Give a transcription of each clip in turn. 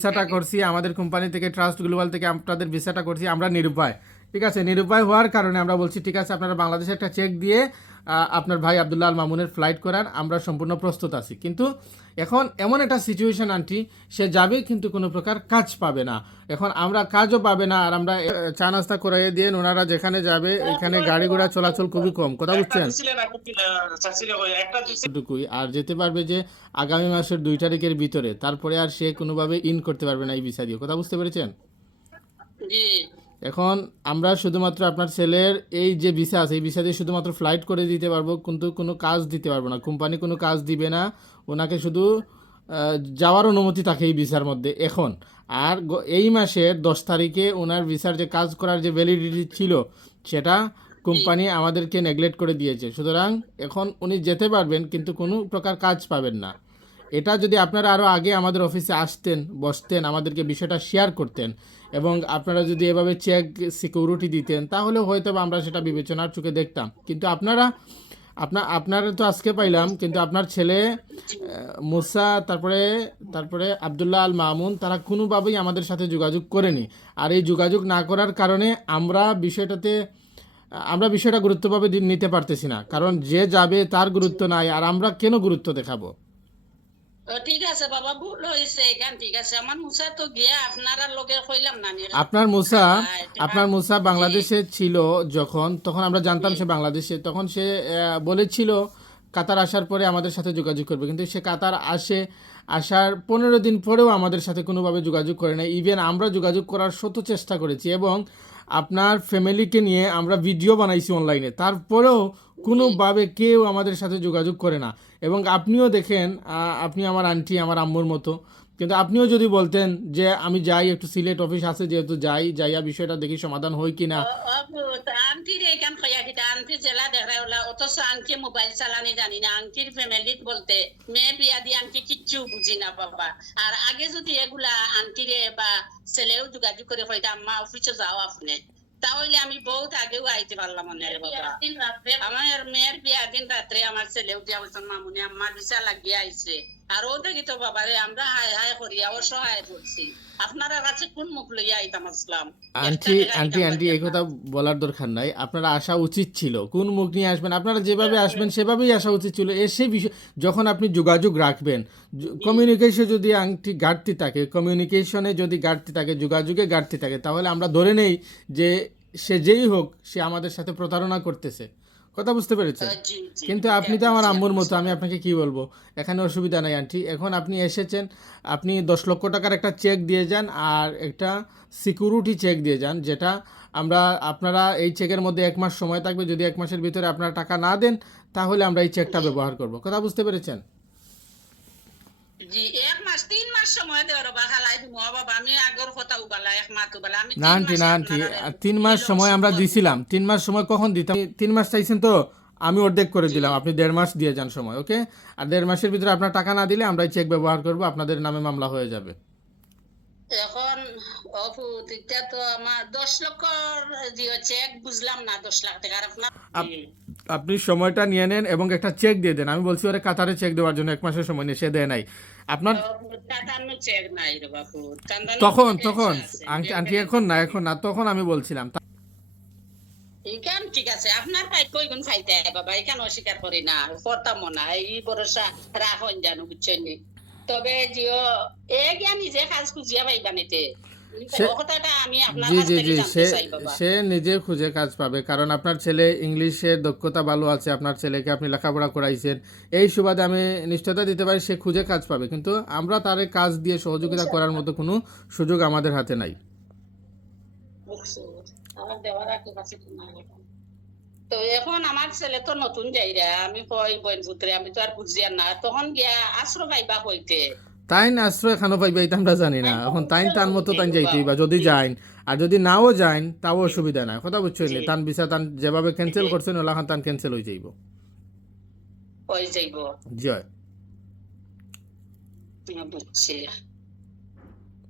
ভিসাটা করছি আমাদের কোম্পানি থেকে, ট্রাস্ট গ্লোবাল থেকে আপনাদের ভিসাটা করছি, আমরা নিরুপায়। ঠিক আছে, নিরুপায় হওয়ার কারণে আমরা বলছি ঠিক আছে আপনারা বাংলাদেশে একটা চেক দিয়ে আপনার ভাই আব্দুল্লাহ আল মামুনের ফ্লাইট করান, আমরা সম্পূর্ণ প্রস্তুত আছি। কিন্তু এখন এমন একটা সিচুয়েশন আন্টি, সে যাবে কিন্তু কোনো প্রকার কাজ পাবে না। এখন আমরা কাজও পাবে না, আর আমরা চা নাস্তা করাইয়ে দিয়ে ওনারা যেখানে যাবে এখানে গাড়ি ঘোড়া চলাচল খুবই কম, কথা বুঝছেন? টুকুই আর যেতে পারবে যে আগামী মাসের 2 তারিখের ভিতরে, তারপরে আর সে কোনোভাবে ইন করতে পারবে না এই ভিসা দিয়ে, কথা বুঝতে পেরেছেন? এখন আমরা শুধুমাত্র আপনার ছেলের এই যে ভিসা আছে এই ভিসা দিয়ে শুধুমাত্র ফ্লাইট করে দিতে পারবো, কিন্তু কোনো কাজ দিতে পারবো না, কোম্পানি কোনো কাজ দিবে না ওনাকে, শুধু যাওয়ার অনুমতি থাকে এই ভিসার মধ্যে এখন। আর এই মাসের 10 তারিখে ওনার ভিসার যে কাজ করার যে ভ্যালিডিটি ছিল সেটা কোম্পানি আমাদেরকে নেগলেক্ট করে দিয়েছে, সুতরাং এখন উনি যেতে পারবেন কিন্তু কোনো প্রকার কাজ পাবেন না। এটা যদি আপনারা আরও আগে আমাদের অফিসে আসতেন, বসতেন, আমাদেরকে বিষয়টা শেয়ার করতেন এবং আপনারা যদি এভাবে চেক সিকিউরিটি দিতেন তাহলে হয়তো আমরা সেটা বিবেচনার চোখে দেখতাম। কিন্তু আপনারা তো আজকে পাইলাম, কিন্তু আপনার ছেলে মুসা তারপরে তারপরে আবদুল্লাহ আল মামুন তারা কোনোভাবেই আমাদের সাথে যোগাযোগ করেনি। আর এই যোগাযোগ না করার কারণে আমরা বিষয়টা গুরুত্বভাবে নিতে পারতেছি না, কারণ যে যাবে তার গুরুত্ব নাই, আর আমরা কেন গুরুত্ব দেখাবো? ঠিক আছে বাবা, ভুল হয়েছে এখান, ঠিক আছে। আমার মুসা তো গিয়া আপনারা লগে কইলাম না আপনার মুসা বাংলাদেশে ছিল যখন, তখন আমরা জানতাম সে বাংলাদেশে, তখন সে বলেছিল কাতার আসার পরে আমাদের সাথে যোগাযোগ করবে, কিন্তু সে কাতার আসার 15 দিন পরেও আমাদের সাথে কোনোভাবে যোগাযোগ করে না। ইভেন আমরা যোগাযোগ করার শত চেষ্টা করেছি এবং আপনার ফ্যামিলিকে নিয়ে আমরা ভিডিও বানাইছি অনলাইনে, তারপরেও কোনোভাবে কেউ আমাদের সাথে যোগাযোগ করে না। এবং আপনিও দেখেন, আপনি আমার আন্টি, আমার আম্মুর মতো, কিন্তু আপনিও যদি বলতেন যে আমি যাই একটু সিলেট অফিস আছে যেহেতু যাইয়া বিষয়টা দেখি সমাধান হয় কি না। আন্টির এখান কইয়া কিটা আন্টি জেলা দেখায় ওলা, অথচ আন্টি মোবাইল চালানি জানি না। আন্টির ফ্যামিলিত বলতে মেয়ে বিয়া দিয়ে আন্টি কিচ্ছু বুঝি না বাবা। আর আগে যদি এগুলা আন্টিরে বা ছেলেও যোগাযোগ করে কইতা আম্মা অফিসে যাও আপনি, তাহলে আমি বহুত আগেও আইতে পারলাম মনে বাবা। আমার মেয়ের বিয়া দিন রাত্রে আমার ছেলেও দিয়া বলছেন মামুনি আম্মার ভিসা লাগিয়ে আইছে। আর ও দেখি তো বাবা রে, আমরা হায় হায় করিয়া অসহায় পড়ছি, আপনারা কাছে কোন মুখ লইয়া আইতাম আসলাম? আন্টি এই কথা বলার দরকার নাই, আপনারা আসা উচিত ছিল। কোন মুখ নিয়ে আসবেন? আপনারা যেভাবে আসবেন সেভাবেই আসা উচিত ছিল। এসে বিষয় যখন আপনি যোগাযোগ রাখবেন, কমিউনিকেশনে যদি ঘাটতি থাকে, যোগাযোগে ঘাটতি থাকে, তাহলে আমরা ধরে নেই যে সে যেই হোক সে আমাদের সাথে প্রতারণা করতেছে, কথা বুঝতে পেরেছেন? কিন্তু আপনি তো আমার আম্মুর মতো, আমি আপনাকে কি বলবো, এখানে অসুবিধা নাই আন্টি। এখন আপনি এসেছেন, আপনি 10 লক্ষ টাকার একটা চেক দিয়ে যান আর একটা সিকিউরিটি চেক দিয়ে যান, যেটা আপনারা এই চেকের মধ্যে 1 মাস সময় থাকবে, যদি 1 মাসের ভিতরে আপনারা টাকা না দেন তাহলে আমরা এই চেকটা ব্যবহার করব, কথা বুঝতে পেরেছেন? জি 1 মাস 3 মাস সময় দেওয়ার বা হালাই দিমু বাবা, আমি আগর কথা উবালা 1 মাস উবালা আমি না আন্টি 3 মাস সময় আমরা দিছিলাম। 3 মাস সময় কখন দিতাম? 3 মাস চাইছেন তো আমি অর্ধেক করে দিলাম, আপনি 1.5 মাস দিয়ে যান সময়, ওকে? আর 1.5 মাসের ভিতরে আপনার টাকা না দিলে আমরা এই চেক ব্যবহার করব, আপনাদের নামে মামলা হয়ে যাবে। এখন অপু এটা তো আমার 10 লক্ষ যে চেক বুঝলাম না, 10 লাখ টাকা। আর আপনার আপনি সময়টা নিয়ে নেন এবং একটা চেক দিয়ে দেন। আমি বলছি ওরে কাতারে চেক দেওয়ার জন্য 1 মাসের সময় নিয়ে, সে দেয় নাই আপনার। টাকানো চেক নাই রে বাপু, তখন আন্টি এখন না, তখন আমি বলছিলাম। এখান ঠিক আছে, আপনার পাই কই গুণ খাইতে বাবা, এখান অস্বীকার করি না, করতাম না, এই ভরসা রাখুন জানো, বুঝছেন? তবে জিও এ জ্ঞান নিজে কাজ খুঁজিয়া পাইবা নিতে, সে নিজে খুঁজে কাজ পাবে, কারণ আপনার ছেলে ইংলিশের দক্ষতা ভালো আছে, আপনার ছেলেকে আপনি লেখাপড়া করাইছেন, এই সুবাদে আমি নিশ্চয়তা দিতে পারি সে খুঁজে কাজ পাবে। কিন্তু আমরা তার কাজ দিয়ে সহযোগিতা করার মতো কোনো সুযোগ আমাদের হাতে নাই। তো এখন আমার ছেলে তো নতুন যাইরা, আমি কই বোন পুত্রে আমি তো আর বুঝিয়া না, তখন গিয়া আশ্রয় পাইবা হইতে তাইন আশ্রয় খানো পাইবে এটা আমরা জানি না। এখন তাইন তার মতো তাইন যাইতেই বা যদি যাইন, আর যদি নাও যাইন তাও অসুবিধা নাই, কথা বুঝছেন? তান ভিসা তান যেভাবে ক্যান্সেল করছেন ওলাখান তান ক্যান্সেল হয়ে যাইব। জয় বুঝছি।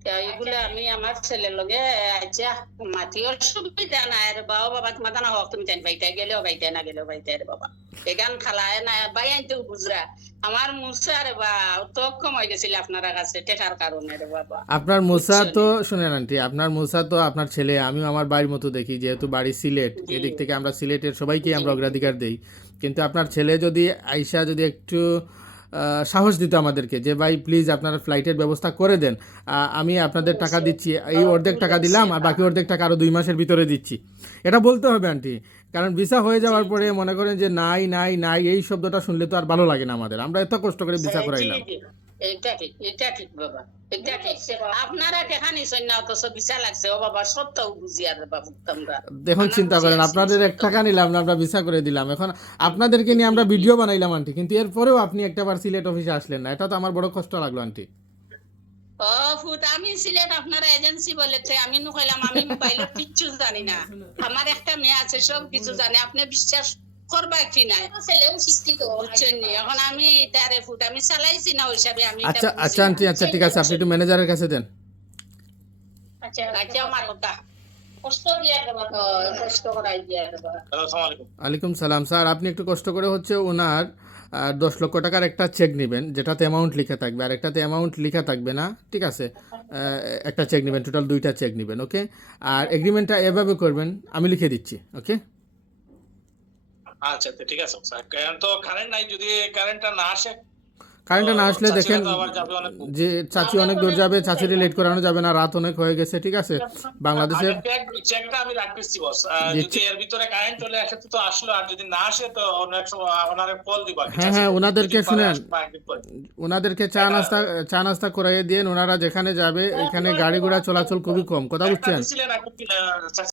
তা এগুলা আমি আমার ছেলের লগে আচ্ছা মাটির সুবিধা নাই রে বাবা তোমার না হোক তুমি জান পাইতে গেলেও পাইতে না গেলেও পাইতে রে বাবা এখান খালায় না বাই আনতে বুঝরা আমার মুসা রে বা তো কম হয়ে গেছিল আপনার কাছে টেকার কারণে রে বাবা আপনার মুসা তো শুনেন আন্টি, আপনার মুসা তো আপনার ছেলে, আমিও আমার বাড়ির মতো দেখি, যেহেতু বাড়ি সিলেট, এদিক থেকে আমরা সিলেটের সবাইকেই আমরা অগ্রাধিকার দেই। কিন্তু আপনার ছেলে যদি আইসা যদি একটু সাহস দিত আমাদেরকে যে ভাই প্লিজ আপনারা ফ্লাইটের ব্যবস্থা করে দেন, আমি আপনাদের টাকা দিচ্ছি, এই অর্ধেক টাকা দিলাম আর বাকি অর্ধেক টাকা আরও 2 মাসের ভিতরে দিচ্ছি, এটা বলতে হবে আন্টি। কারণ ভিসা হয়ে যাওয়ার পরে মনে করেন যে নাই নাই নাই এই শব্দটা শুনলে তো আর ভালো লাগে না আমাদের, আমরা এত কষ্ট করে ভিসা করাইলাম। এটা ঠিক বাবা, এটা ঠিক। আপনারা দেখা নিছেন না অথচ ভিসা লাগছে ও বাবা সত্য বুঝি আর বাবু তোমরা দেখুন চিন্তা করেন, আপনাদের 1 টাকা নিলাম না, আমরা ভিসা করে দিলাম, এখন আপনাদেরকে নিয়ে আমরা ভিডিও বানাইলাম আন্টি, কিন্তু এরপরেও আপনি একটাবার সিলেট অফিসে আসলেন না, এটা তো আমার বড় কষ্ট লাগলো আন্টি। ও ফুট আমি সিলেট আপনারা এজেন্সি বলেছে আমি নু কইলাম আমি মোবাইলের কিচ্ছু জানি না, আমার একটা মেয়ে আছে সব কিছু জানে, আপনি বিশ্বাস করবা কি না ছেলেও শিক্ষিত বুঝছেন নি? এখন আমি তারে ফুট আমি চালাইছি না ওই হিসাবে আমি এটা আচ্ছা বুঝি আচ্ছা না। আন্টি, আচ্ছা ঠিক আছে, আপনি একটু ম্যানেজারের কাছে দেন। আচ্ছা আমার কথা কষ্ট দিয়া দেবা তো কষ্ট করাই দিয়া দেবা। আসসালামু আলাইকুম। ওয়ালাইকুম সালাম। স্যার আপনি একটু কষ্ট করে হচ্ছে ওনার 10 লক্ষ টাকার একটা চেক নেবেন, যেটাতে অ্যামাউন্ট লেখা থাকবে, আর একটাতে অ্যামাউন্ট লেখা থাকবে না, ঠিক আছে? একটা চেক নেবেন, টোটাল 2টা চেক নেবেন, ওকে? আর এগ্রিমেন্টটা এভাবে করবেন, আমি লিখে দিচ্ছি, ওকে? আচ্ছা তো ঠিক আছে স্যার, কারণ তো কারেন্ট নাই, যদি কারেন্টটা না আসে কারেন্টটা না আসলে চাচিরা দেখেন তো আবার যাবে অনেক। যে চাচি অনেক দূর যাবে, চাচিরে লেট করানো যাবে না, রাত অনেক হয়ে গেছে, ঠিক আছে? বাংলাদেশের চেকটা আমি রাখতেছি বস, জি, যদি এর ভিতরে কারেন্ট চলে আসে তো আসলো, আর যদি না আসে তো অনেক সময় ওনারে কল দিবা। হ্যাঁ হ্যাঁ, ওনাদেরকে শুনেন, ওনাদেরকে চা নাস্তা করাইয়ে দিয়ে ওনারা যেখানে যাবে এখানে গাড়ি ঘোড়া চলাচল খুবই কম, কথা বুঝছেন?